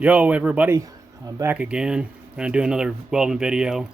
Yo everybody, I'm back again. Gonna do another welding video.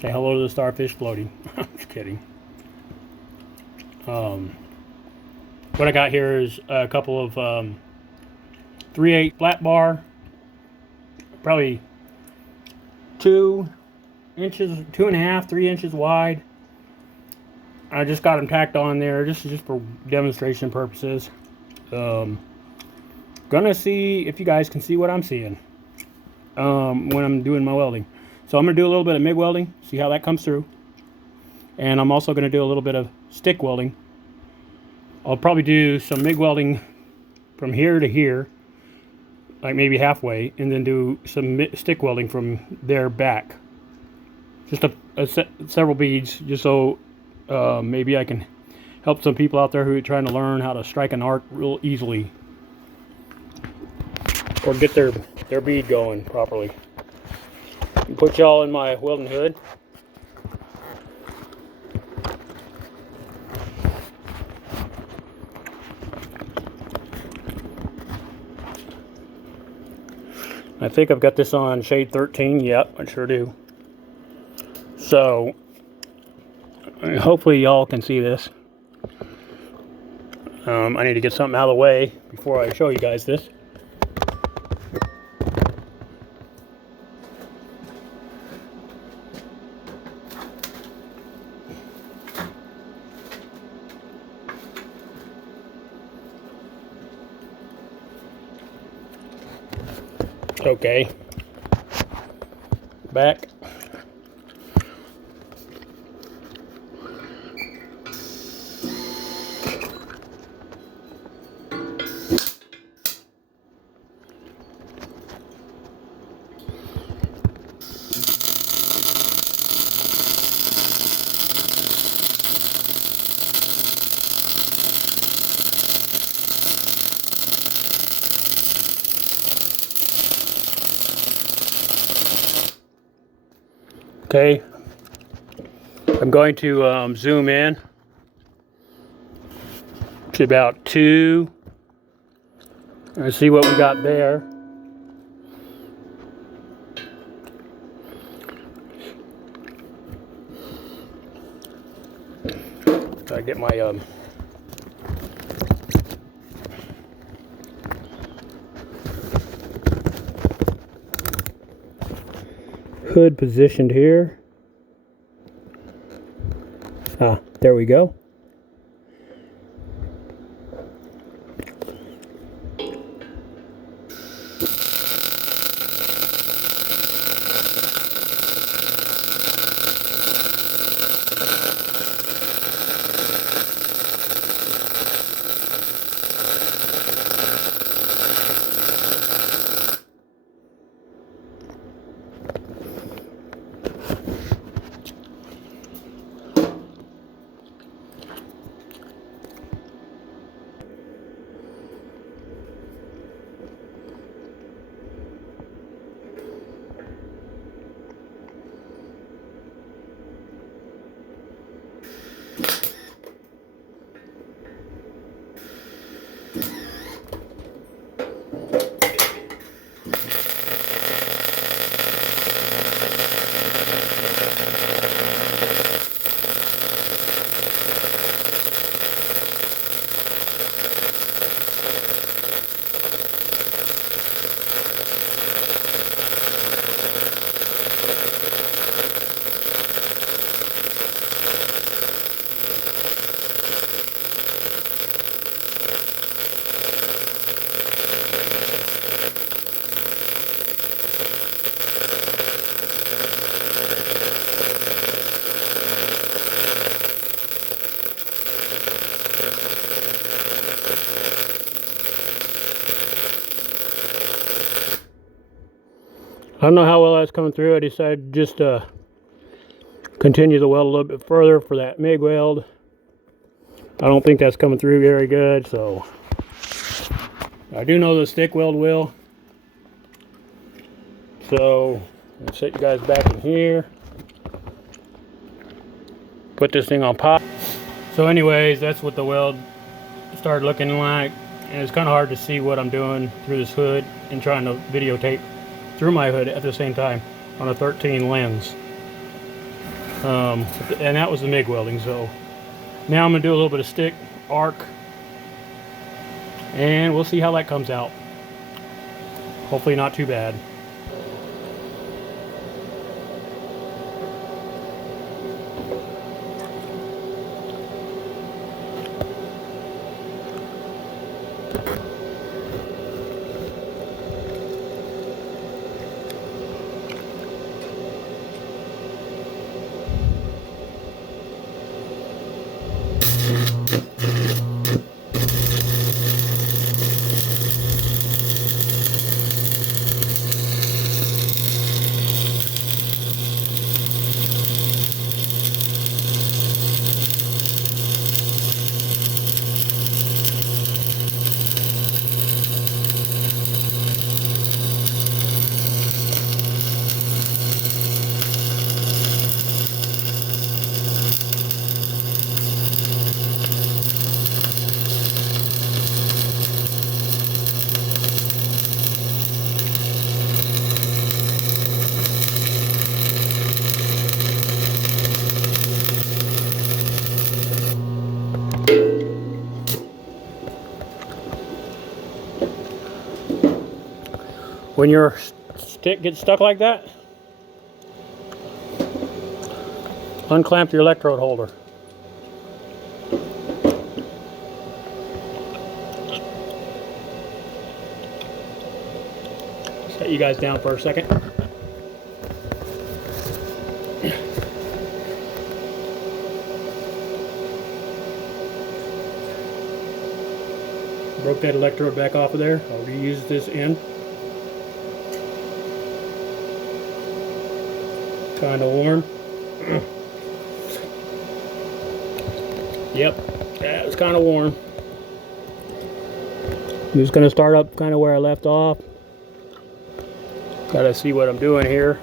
Say hello to the starfish floating. I'm just kidding. What I got here is a couple of 3/8 flat bar, probably 2 inches, 2.5, 3 inches wide. I just got them tacked on there. This is just for demonstration purposes. Gonna see if you guys can see what I'm seeing when I'm doing my welding. So I'm gonna do a little bit of MIG welding, see how that comes through, and I'm also gonna do a little bit of stick welding. I'll probably do some MIG welding from here to here, like maybe halfway, and then do some stick welding from there back. Just several beads, just so maybe I can help some people out there who are trying to learn how to strike an arc real easily, or get their bead going properly. Put y'all in my welding hood. I think I've got this on shade 13. Yep, I sure do. So hopefully y'all can see this. I need to get something out of the way before I show you guys this. Okay, back. Okay, I'm going to zoom in to about 2 and see what we got there. I get my hood positioned here. There we go. I don't know how well that's coming through. I decided just to continue the weld a little bit further for that MIG weld. I don't think that's coming through very good, so I do know the stick weld will. So I'll set you guys back in here. Put this thing on pop. So anyways, that's what the weld started looking like. and it's kind of hard to see what I'm doing through this hood and trying to videotape through my hood at the same time on a 13 lens. And that was the MIG welding. So now I'm going to do a little bit of stick, arc, and we'll see how that comes out. Hopefully not too bad. When your stick gets stuck like that, unclamp your electrode holder. Set you guys down for a second. Broke that electrode back off of there. I'll reuse this end. Kind of warm. Yep, that was kind of warm. I'm just going to start up kind of where I left off. Got to see what I'm doing here.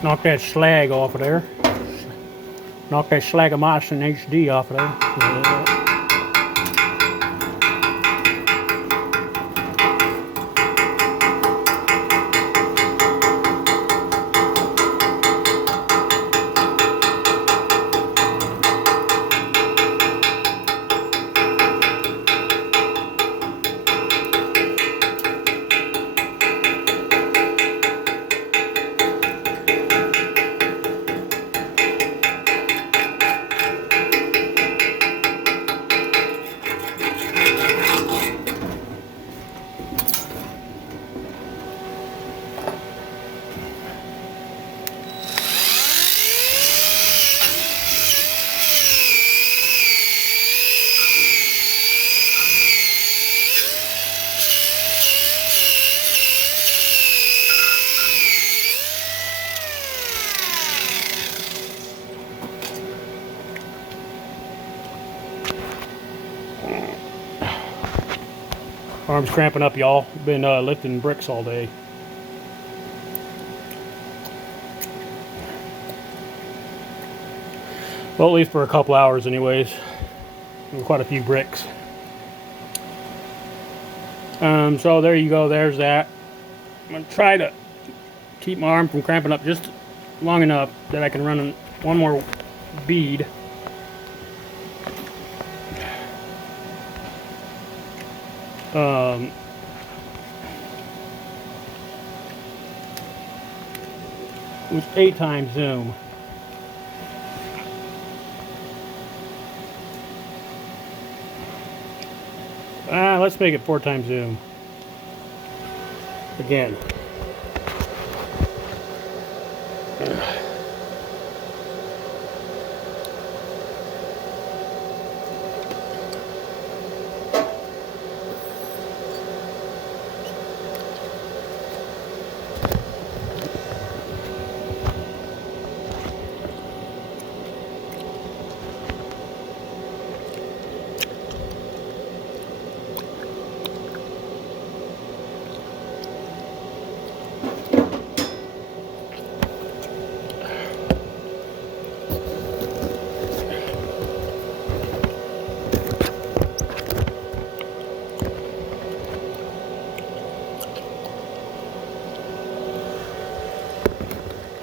Knock that slag off of there. Knock that Slagamycin HD off of there. Yeah. Arms cramping up, y'all. Been lifting bricks all day. Well, at least for a couple hours anyways. Quite a few bricks. So there you go, there's that. I'm going to try to keep my arm from cramping up just long enough that I can run one more bead. with 8 times zoom. Let's make it 4 times zoom. Again.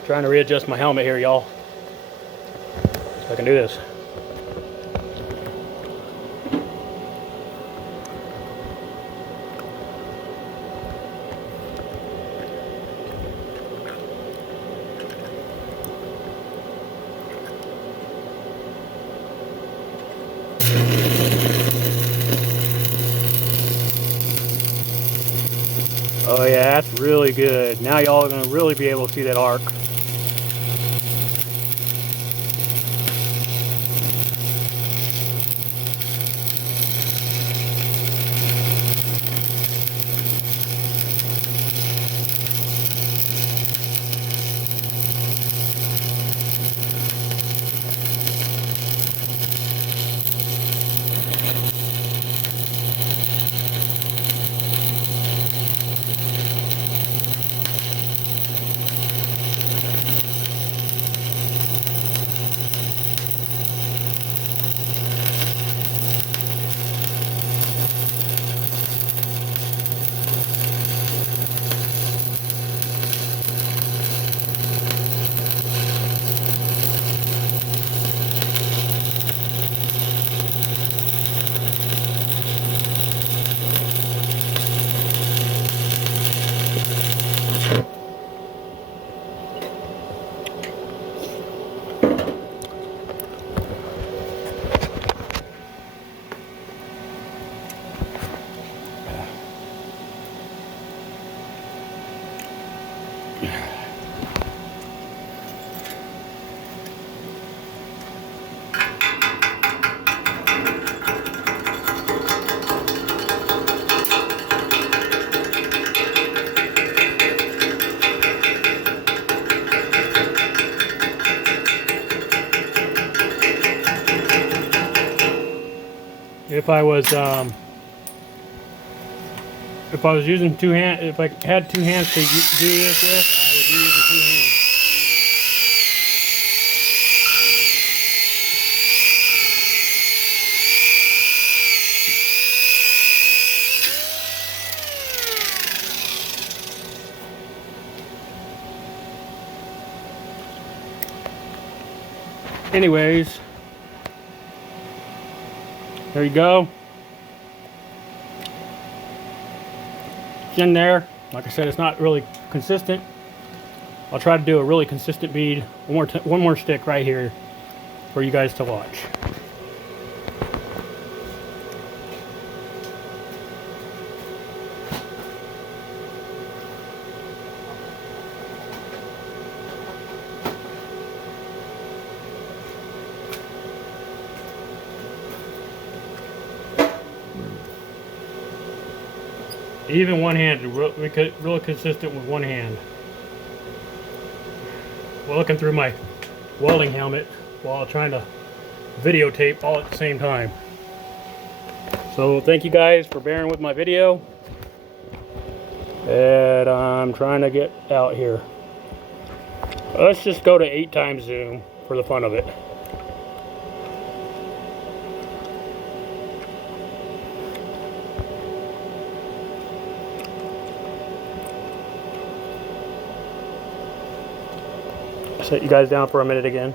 Trying to readjust my helmet here, y'all, so I can do this. Oh yeah, that's really good. Now y'all are gonna really be able to see that arc. If I was using two hands, if I had 2 hands to do this with, I would be using 2 hands. Anyways, there you go. It's in there. Like I said, it's not really consistent. I'll try to do a really consistent bead. One more stick right here for you guys to watch. Even one-handed, really consistent with one hand. Well, looking through my welding helmet while trying to videotape all at the same time. So thank you guys for bearing with my video. And I'm trying to get out here. Let's just go to 8 times zoom for the fun of it. Set you guys down for a minute again.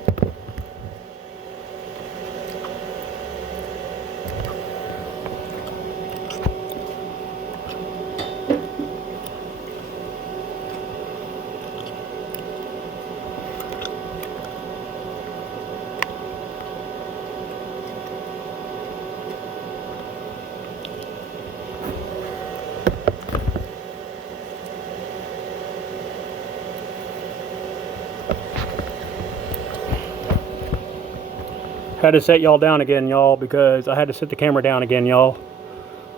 Had to set y'all down again, y'all, because I had to set the camera down again, y'all,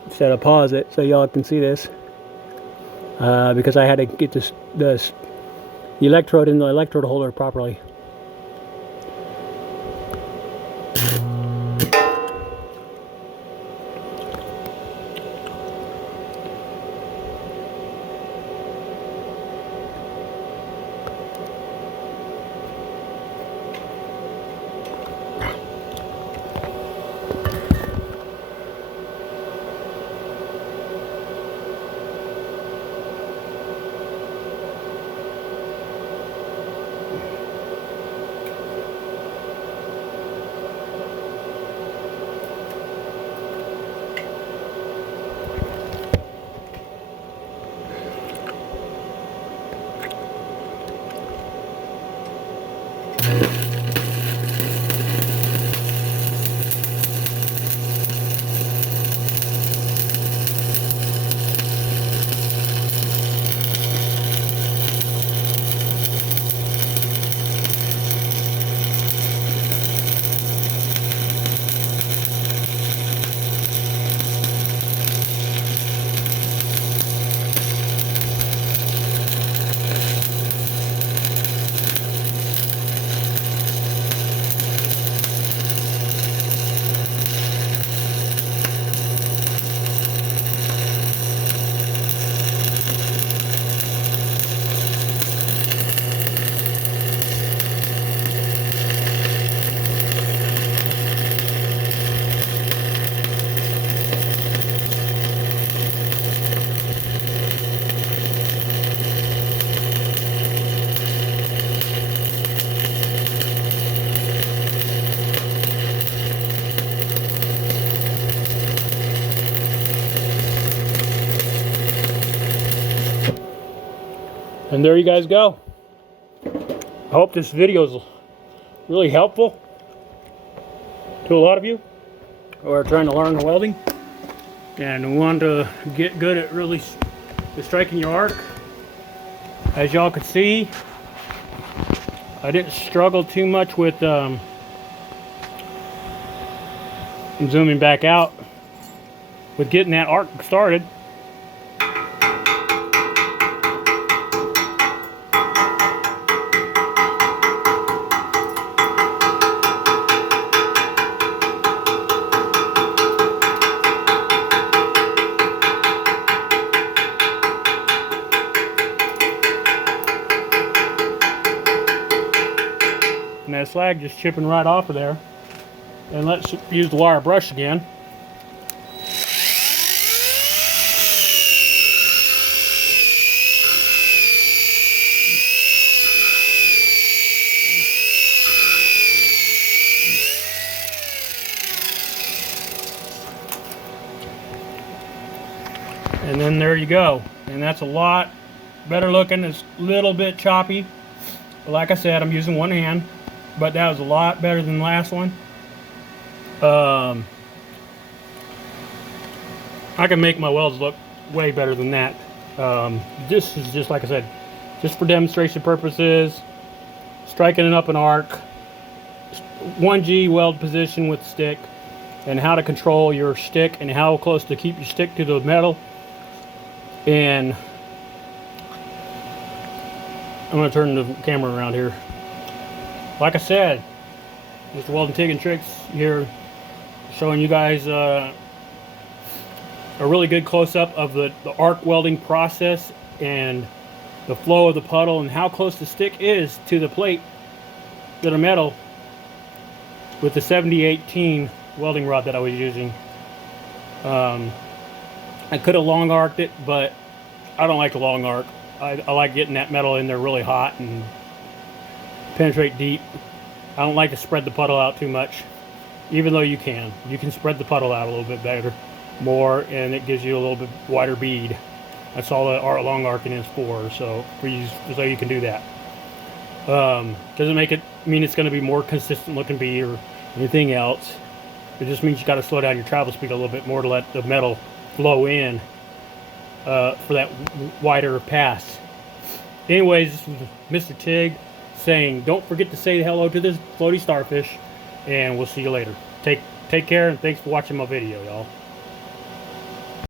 instead of pause it so y'all can see this, because I had to get the electrode in the electrode holder properly. And there you guys go. I hope this video is really helpful to a lot of you who are trying to learn welding and want to get good at really striking your arc. As y'all could see, I didn't struggle too much with I'm zooming back out with getting that arc started. And that slag just chipping right off of there. And let's use the wire brush again. And then there you go. And that's a lot better looking. It's a little bit choppy. But like I said, I'm using one hand. But that was a lot better than the last one. I can make my welds look way better than that. This is just, like I said, just for demonstration purposes. Striking it up an arc. 1G weld position with stick. And how to control your stick and how close to keep your stick to the metal. And I'm going to turn the camera around here. Like I said, Mr. Welding Tig and Tricks here, showing you guys a really good close-up of the arc welding process and the flow of the puddle and how close the stick is to the plate, to the metal, with the 7018 welding rod that I was using. I could have long arced it, but I don't like the long arc. I like getting that metal in there really hot and penetrate deep. I don't like to spread the puddle out too much, even though you can spread the puddle out a little bit better, more, and it gives you a little bit wider bead. That's all the long arcing is for, so you can do that. Doesn't make it mean it's going to be more consistent looking bead or anything else. It just means you got to slow down your travel speed a little bit more to let the metal flow in for that wider pass. Anyways, this is Mr. Tig saying, don't forget to say hello to this floaty starfish. and we'll see you later. Take care, and thanks for watching my video, y'all.